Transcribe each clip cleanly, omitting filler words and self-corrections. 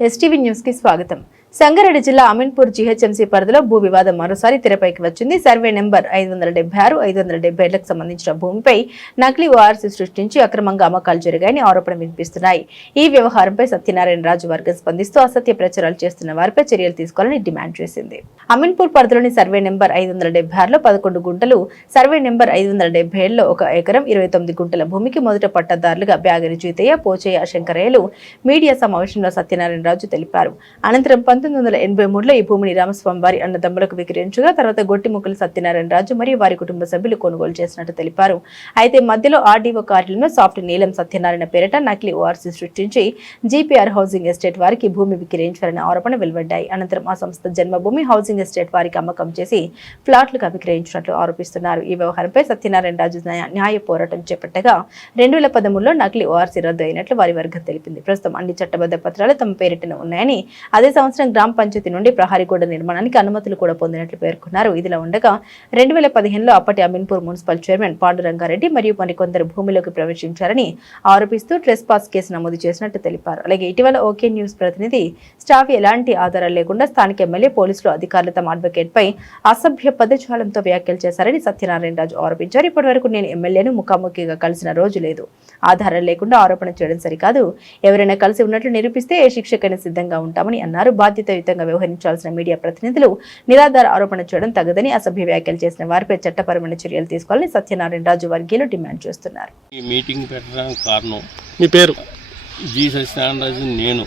STV news కి స్వాగతం. సంగారెడ్డి జిల్లా అమీన్పూర్ జీహెచ్ఎంసీ పరిధిలో భూ వివాదం మరోసారి తెరపైకి వచ్చింది. సర్వే నెంబర్ 576, 577లకు సంబంధించిన భూమిపై నకిలీ ఓఆర్సీ సృష్టించి అక్రమంగా అమ్మకాలు జరిగాయని ఆరోపణలు వినిపిస్తున్నాయి. ఈ వ్యవహారంపై సత్యనారాయణ రాజు వర్గం స్పందిస్తూ అసత్య ప్రచారాలు చేస్తున్న వారిపై చర్యలు తీసుకోవాలని డిమాండ్ చేసింది. అమీన్పూర్ పరిధిలోని సర్వే నెంబర్ 576లో 11 గుంటలు, సర్వే నెంబర్ 577లో 1 ఎకరం 29 గుంటల భూమికి మొదట పట్టాదారులుగా బ్యాగరి జీతయ్య, పోచయ్య, శంకరయ్యలు మీడియా సమావేశంలో సత్యనారాయణ రాజు తెలిపారు. అనంతరం 1983లో ఈ భూమిని రామస్వామి వారి అన్నదమ్ములకు విక్రయించగా తర్వాత గొట్టిముక్కలు సత్యనారాయణ రాజు మరియు వారి కుటుంబ సభ్యులు కొనుగోలు చేసినట్టు తెలిపారు. అయితే మధ్యలో ఆర్డీఓ కార్యాలయంలో సాఫ్ట్ నీలం సత్యనారాయణ పేరిట నకిలీ ఓఆర్సీ సృష్టించి జీపీఆర్ హౌసింగ్ ఎస్టేట్ వారికి భూమి విక్రయించారనే ఆరోపణ వెలువడ్డాయి. అనంతరం ఆ సంస్థ జన్మభూమి హౌసింగ్ ఎస్టేట్ వారికి అమ్మకం చేసి ఫ్లాట్లుగా విక్రయించినట్లు ఆరోపిస్తున్నారు. ఈ వ్యవహారంపై సత్యనారాయణ రాజు న్యాయ పోరాటం చేపట్టగా 2013లో నకిలీ ఓఆర్సీ రద్దు అయినట్లు వారి వర్గం తెలిపింది. ప్రస్తుతం అన్ని చట్టబద్ధ పత్రాలు తమ పేరిటన ఉన్నాయని, అదే సంవత్సరం గ్రామ పంచాయతీ నుండి ప్రహారీ గోడ నిర్మాణానికి అనుమతులు కూడా పొందినట్లు పేర్కొన్నారు. ఇదిలా ఉండగా 2015లో అప్పటి అమీన్పూర్ మున్సిపల్ చైర్మన్ పాండురంగారెడ్డి మరియు మరికొందరు భూమిలోకి ప్రవేశించారని ఆరోపిస్తూ ట్రెస్ పాస్ కేసు నమోదు చేసినట్టు తెలిపారు. అలాగే ఇటీవల ఓకే న్యూస్ ప్రతినిధి స్టాఫ్ ఎలాంటి ఆధారాలు లేకుండా స్థానిక ఎమ్మెల్యే, పోలీసులు అధికారులు తమ అడ్వకేట్ పై అసభ్య పదజాలంతో వ్యాఖ్యలు చేశారని సత్యనారాయణ రాజు ఆరోపించారు. ఇప్పటి వరకు నేను ఎమ్మెల్యేను ముఖాముఖిగా కలిసిన రోజు లేదు. ఆధారాలు లేకుండా ఆరోపణ చేయడం సరికాదు. ఎవరైనా కలిసి ఉన్నట్లు నిరూపిస్తే ఏ శిక్షకైనా సిద్ధంగా ఉంటామని అన్నారు. బాధ్యతాయుతంగా వ్యవహరించాల్సిన మీడియా ప్రతినిధులు నిరాధార ఆరోపణ చేయడం తగదని, అసభ్య వ్యాఖ్యలు చేసిన వారిపై చట్టపరమైన చర్యలు తీసుకోవాలని సత్యనారాయణ రాజు వర్గీయులు డిమాండ్ చేస్తున్నారు. ఈ మీటింగ్ పెట్టడానికి కారణం మీ పేరు? జి సత్యనారాయణ రాజు. నేను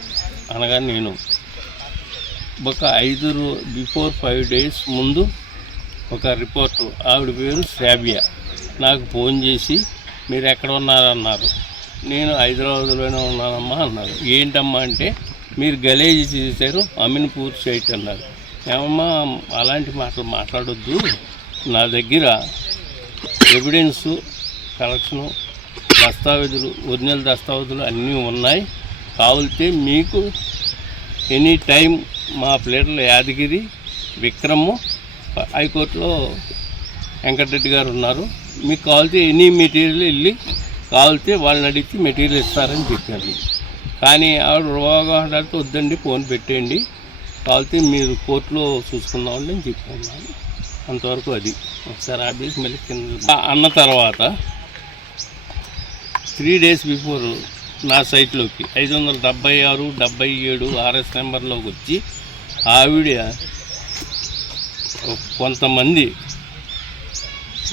ఒక 5 days ముందు ఒక రిపోర్టర్, ఆవిడ పేరు శ్రావ్య, నాకు ఫోన్ చేసి మీరు ఎక్కడ ఉన్నారన్నారు. నేను హైదరాబాద్లోనే ఉన్నానమ్మా అన్నారు. ఏంటమ్మా అంటే మీరు గలేజీ చేశారు అమీన్పూర్ సైట్ అన్నారు. ఏమమ్మా అలాంటి మాటలు మాట్లాడొద్దు, నా దగ్గర ఎవిడెన్సు, కలెక్షను, దస్తావేజులు, ఒరిజినల్ దస్తావేజులు అన్నీ ఉన్నాయి. కావాలితే మీకు ఎనీ టైం మా ప్లేటర్లు యాదగిరి, విక్రము, హైకోర్టులో వెంకటరెడ్డి గారు ఉన్నారు. మీకు కావాలితే ఎనీ మెటీరియల్ వెళ్ళి కావాలితే వాళ్ళని అడిగి మెటీరియల్ ఇస్తారని చెప్పారు. కానీ ఆవిడ రోగాడాలతో వద్దండి, ఫోన్ పెట్టేయండి, కావాలితే మీరు కోర్టులో చూసుకుందామండి అని చెప్పుకున్నాను. అంతవరకు అది ఒకసారి ఆఫీస్ మళ్ళీ కింద అన్న తర్వాత 3 days బిఫోర్ నా సైట్లోకి 576, 77 RS నెంబర్లోకి వచ్చి ఆవిడ కొంతమంది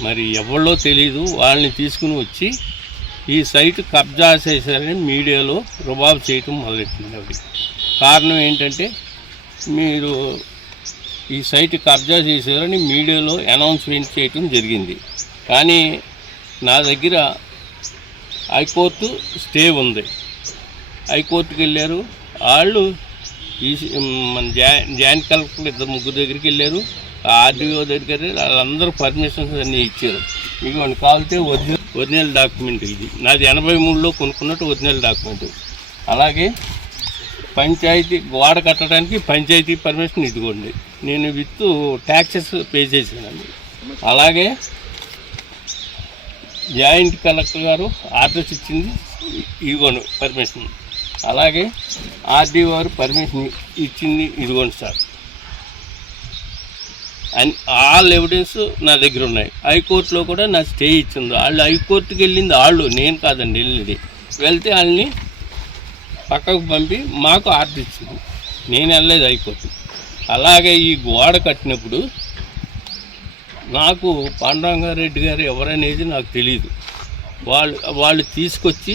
మరి ఎవరో తెలీదు వాళ్ళని తీసుకుని వచ్చి ఈ సైట్ కబ్జా చేశారని మీడియాలో రుబాబు చేయటం మొదలెట్టింది. ఆవిడ కారణం ఏంటంటే మీరు ఈ సైట్ కబ్జా చేశారని మీడియాలో అనౌన్స్మెంట్ చేయటం జరిగింది. కానీ నా దగ్గర హైకోర్టు స్టే ఉంది. హైకోర్టుకి వెళ్ళారు వాళ్ళు. ఈ మన జాయింట్ కలెక్టర్ 2 దగ్గరికి వెళ్ళారు, ఆర్డీఓ దగ్గరికి వెళ్ళారు. వాళ్ళందరూ పర్మిషన్స్ అన్నీ ఇచ్చారు. మీకు మనకు కావాలితే ఒరిజినల్ డాక్యుమెంట్ ఇది. నాది 83లో కొనుక్కున్నట్టు ఒరిజినల్ డాక్యుమెంట్. అలాగే పంచాయతీ గోడ కట్టడానికి పంచాయతీ పర్మిషన్ ఇదిగోండి, నేను విత్ ట్యాక్సెస్ పే చేశానండి. అలాగే జాయింట్ కలెక్టర్ గారు ఆర్డర్స్ ఇచ్చింది ఇదిగోండి పర్మిషన్. అలాగే ఆర్డీఓ గారు పర్మిషన్ ఇచ్చింది ఇదిగోండి సార్. అండ్ ఆల్ ఎవిడెన్స్ నా దగ్గర ఉన్నాయి. హైకోర్టులో కూడా నా స్టే ఇచ్చింది. వాళ్ళు హైకోర్టుకి వెళ్ళింది వాళ్ళు, నేను కాదండి వెళ్ళింది. వెళ్తే వాళ్ళని పక్కకు పంపి మాకు ఆర్డర్ ఇచ్చింది. నేను వెళ్ళలేదు హైకోర్టు. అలాగే ఈ గోడ కట్టినప్పుడు నాకు పాండురంగారెడ్డి గారు ఎవరనేది నాకు తెలియదు. వాళ్ళు తీసుకొచ్చి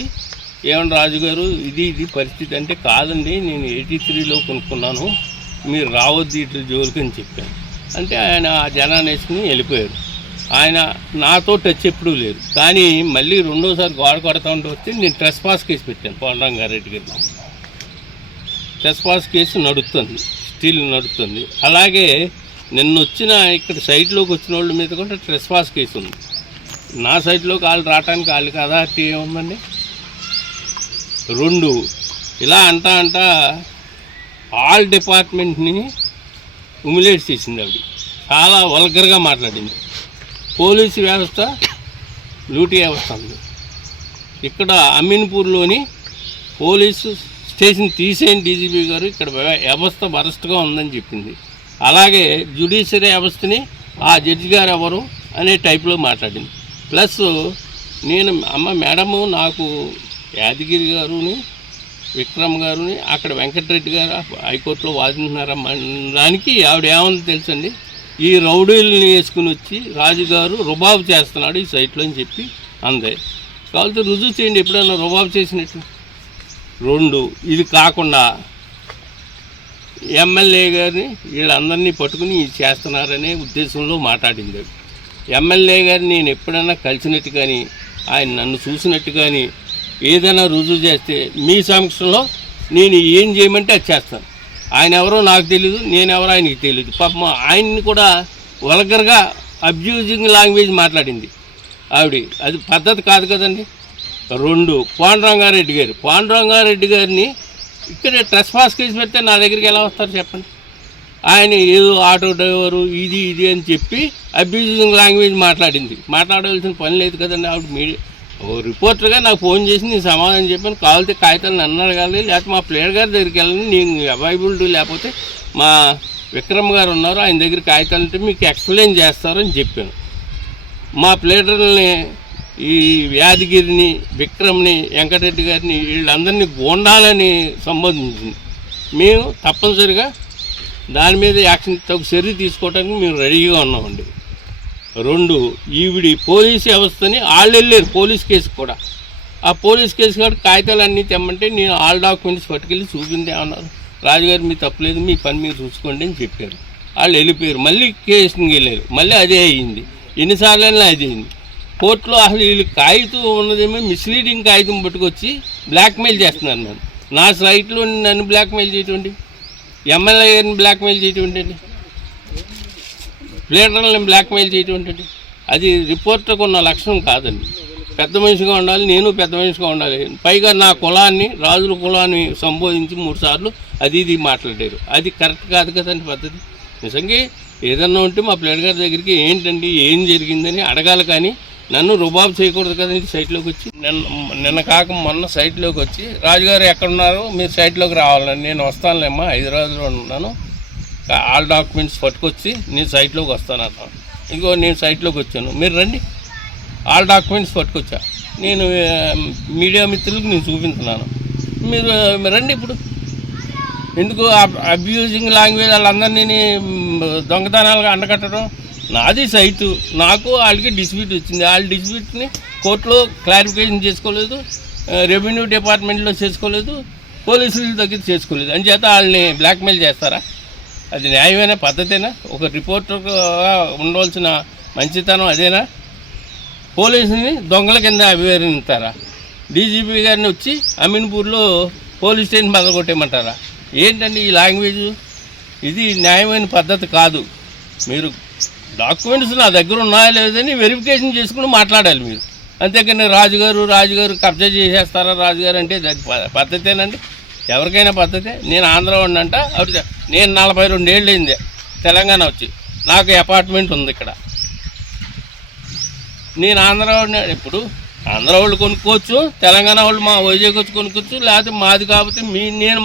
ఏమన్నా రాజుగారు ఇది పరిస్థితి అంటే, కాదండి నేను 83లో కొనుక్కున్నాను, మీరు రావద్దు ఇట్లా జోలికి అని చెప్పాను. అంటే ఆయన ఆ జనాన్ని వేసుకుని వెళ్ళిపోయారు. ఆయన నాతో టచ్ ఎప్పుడూ లేదు. కానీ మళ్ళీ రెండోసారి గోడ కొడతా ఉంటే వస్తే నేను ట్రెస్ పాస్ కేసు పెట్టాను పాండురంగారెడ్డి గారు. ట్రెస్ పాస్ కేసు నడుస్తుంది, స్టిల్ నడుస్తుంది. అలాగే నిన్న వచ్చిన ఇక్కడ సైట్లోకి వచ్చిన వాళ్ళ మీద కూడా ట్రెస్ పాస్ కేసు ఉంది. నా సైట్లోకి వాళ్ళు రావడానికి వాళ్ళకి అథారిటీ ఏముందండి? 2 ఇలా అంటా ఆల్ డిపార్ట్మెంట్ని హ్యూమిలేట్ చేసింది. ఆవిడ చాలా వల్గర్గా మాట్లాడింది. పోలీసు వ్యవస్థ లూటీ వ్యవస్థ ఉంది. ఇక్కడ అమీన్పూర్లోని పోలీసు స్టేషన్ తీసేయండి డీజీపీ గారు, ఇక్కడ వ్యవస్థ వరస్ట్గా ఉందని చెప్పింది. అలాగే జ్యుడిషియరీ వ్యవస్థని ఆ జడ్జి గారు ఎవరు అనే టైప్లో మాట్లాడింది. ప్లస్ నేను మేడము నాకు యాదగిరి గారుని విక్రమ్ గారుని అక్కడ వెంకటరెడ్డి గారు హైకోర్టులో వాదింటున్నారా దానికి ఆవిడ ఏమని తెలుసండి, ఈ రౌడీలని వేసుకుని వచ్చి రాజుగారు రుబాబు చేస్తున్నాడు ఈ సైట్లో అని చెప్పి అందే. కాబట్టి రుజువు చేయండి ఎప్పుడైనా రుబాబు చేసినట్టు. 2 ఇది కాకుండా ఎమ్మెల్యే గారిని వీళ్ళందరినీ పట్టుకుని ఇది చేస్తున్నారనే ఉద్దేశంలో మాట్లాడింది. ఎమ్మెల్యే గారిని నేను ఎప్పుడైనా కలిసినట్టు కానీ ఆయన నన్ను చూసినట్టు కానీ ఏదైనా రుజువు చేస్తే మీ సమక్షంలో నేను ఏం చేయమంటే అది చేస్తాను. ఆయన ఎవరో నాకు తెలీదు, నేను ఎవరో ఆయనకి తెలీదు. పాపం ఆయన్ని కూడా వల్గర్గా అబ్యూజింగ్ లాంగ్వేజ్ మాట్లాడింది ఆవిడ. అది పద్ధతి కాదు కదండి. 2 పాండురంగారెడ్డి గారిని ఇక్కడ ట్రెస్పాస్ కేసు పెడితే నా దగ్గరికి ఎలా వస్తారు చెప్పండి. ఆయన ఏదో ఆటో డ్రైవరు ఇది అని చెప్పి అబ్యూజింగ్ లాంగ్వేజ్ మాట్లాడవలసిన పని లేదు కదండి. ఆవిడ మీడియా రిపోర్టర్గా నాకు ఫోన్ చేసి నేను సమాధానం చెప్పాను. కావాలితే కాగితాలు నన్ను అడగాలి, లేకపోతే మా ప్లేయర్ గారి దగ్గరికి వెళ్ళండి, నేను అవైలబిలిటీ లేకపోతే మా విక్రమ్ గారు ఉన్నారు ఆయన దగ్గర కాగితాలు ఉంటే మీకు ఎక్స్ప్లెయిన్ చేస్తారని చెప్పాను. మా ప్లేయర్ని ఈ యాదగిరిని విక్రమ్ని వెంకటరెడ్డి గారిని వీళ్ళందరినీ గోండాలని సంబోధించింది. మేము తప్పనిసరిగా దాని మీద యాక్షన్ చర్య తీసుకోవడానికి మేము రెడీగా ఉన్నామండి. 2 ఈవిడి పోలీసు వ్యవస్థని వాళ్ళు వెళ్ళారు పోలీస్ కేసు కూడా. ఆ పోలీస్ కేసు కూడా కాగితాలన్నీ తెమ్మంటే నేను ఆల్ డాక్యుమెంట్స్ పట్టుకెళ్ళి చూపిందే అన్నారు. రాజుగారు మీ తప్పలేదు, మీ పని మీరు చూసుకోండి అని చెప్పారు. వాళ్ళు వెళ్ళిపోయారు. మళ్ళీ కేసుకి వెళ్ళారు. మళ్ళీ అదే అయ్యింది. ఎన్నిసార్లు అదే అయింది. కోర్టులో అసలు వీళ్ళు కాగితం ఉన్నదేమో మిస్లీడింగ్ కాగితం పట్టుకొచ్చి బ్లాక్మెయిల్ చేస్తున్నారు. నా సైట్లో నన్ను బ్లాక్మెయిల్ చేయటండి, ఎమ్మెల్యే గారిని బ్లాక్మెయిల్ చేయటం, ప్లేటర్లను బ్లాక్మెయిల్ చేయటం, అది రిపోర్టర్కి ఉన్న లక్షణం కాదండి. పెద్ద మనిషిగా ఉండాలి, నేను పెద్ద మనిషిగా ఉండాలి. పైగా నా కులాన్ని, రాజుల కులాన్ని సంబోధించి 3 సార్లు ఇది మాట్లాడారు. అది కరెక్ట్ కాదు కదండి పద్ధతి. నిజంగా ఏదన్నా ఉంటే మా ప్లేటర్ గారి దగ్గరికి ఏంటండి ఏం జరిగిందని అడగాలి, కానీ నన్ను రుబాబు చేయకూడదు కదండి. సైట్లోకి వచ్చి నిన్న కాక మొన్న సైట్లోకి వచ్చి రాజుగారు ఎక్కడున్నారు మీరు సైట్లోకి రావాలని, నేను వస్తానులేమ్మా హైదరాబాద్లో ఉన్నాను, ఆల్ డాక్యుమెంట్స్ పట్టుకొచ్చి నేను సైట్లోకి వస్తాను అన్నాను. ఇంకో నేను సైట్లోకి వచ్చాను, మీరు రండి, ఆల్ డాక్యుమెంట్స్ పట్టుకొచ్చా. నేను మీడియా మిత్రులకు నేను చూపించున్నాను, మీరు రండి. ఇప్పుడు ఎందుకు అబ్యూజింగ్ లాంగ్వేజ్ వాళ్ళందరినీ దొంగతనాలుగా అండకట్టడం? నాది సైటు, నాకు వాళ్ళకి డిస్ప్యూట్ వచ్చింది. వాళ్ళ డిస్ప్యూట్ని కోర్టులో క్లారిఫికేషన్ చేసుకోలేదు, రెవెన్యూ డిపార్ట్మెంట్లో చేసుకోలేదు, పోలీసుల దగ్గర చేసుకోలేదు. అంచేత వాళ్ళని బ్లాక్మెయిల్ చేస్తారా? అది న్యాయమైన పద్ధతేనా? ఒక రిపోర్టర్గా ఉండవలసిన మంచితనం అదేనా? పోలీసుని దొంగల కింద అభివర్ణిస్తారా? డీజీపీ గారిని వచ్చి అమీన్పూర్లో పోలీస్ స్టేషన్ బదలగొట్టేయమంటారా? ఏంటండి ఈ లాంగ్వేజ్? ఇది న్యాయమైన పద్ధతి కాదు. మీరు డాక్యుమెంట్స్ నా దగ్గర ఉన్నాయా లేదని వెరిఫికేషన్ చేసుకుని మాట్లాడాలి మీరు. అంతేకాని రాజుగారు కబ్జా చేసేస్తారా రాజుగారు అంటే అది పద్ధతేనండి? ఎవరికైనా పద్ధతే. నేను ఆంధ్ర ఉండంట అప్పుడు నేను 42 ఏళ్ళు అయింది తెలంగాణ వచ్చి, నాకు అపార్ట్మెంట్ ఉంది ఇక్కడ. నేను ఆంధ్ర ఇప్పుడు ఆంధ్ర వాళ్ళు కొనుక్కోవచ్చు, తెలంగాణ వాళ్ళు మా వైజాగ్ వచ్చి కొనుక్కోవచ్చు, లేకపోతే మాది కాకపోతే నేను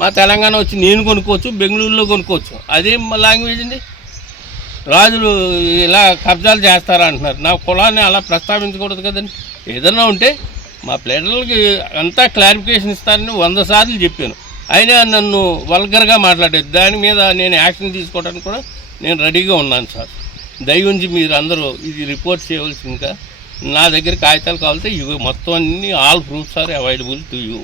మా తెలంగాణ వచ్చి నేను కొనుక్కోవచ్చు, బెంగళూరులో కొనుక్కోవచ్చు. అదేం లాంగ్వేజ్ అండి? రాజులు ఇలా కబ్జాలు చేస్తారా అంటున్నారు. నా కులాన్ని అలా ప్రస్తావించకూడదు కదండి. ఏదన్నా ఉంటే మా ప్లేటర్లకి అంతా క్లారిఫికేషన్ ఇస్తారని 100 సార్లు చెప్పాను. అయినా నన్ను వల్గర్గా మాట్లాడేది. దాని మీద నేను యాక్షన్ తీసుకోవడానికి కూడా నేను రెడీగా ఉన్నాను సార్. దయవుంచి మీరు అందరూ ఇది రిపోర్ట్ చేయవలసిందిగా. నా దగ్గర కాగితాలు కావాలంటే ఇవి మొత్తం అన్ని all proofs are available to you.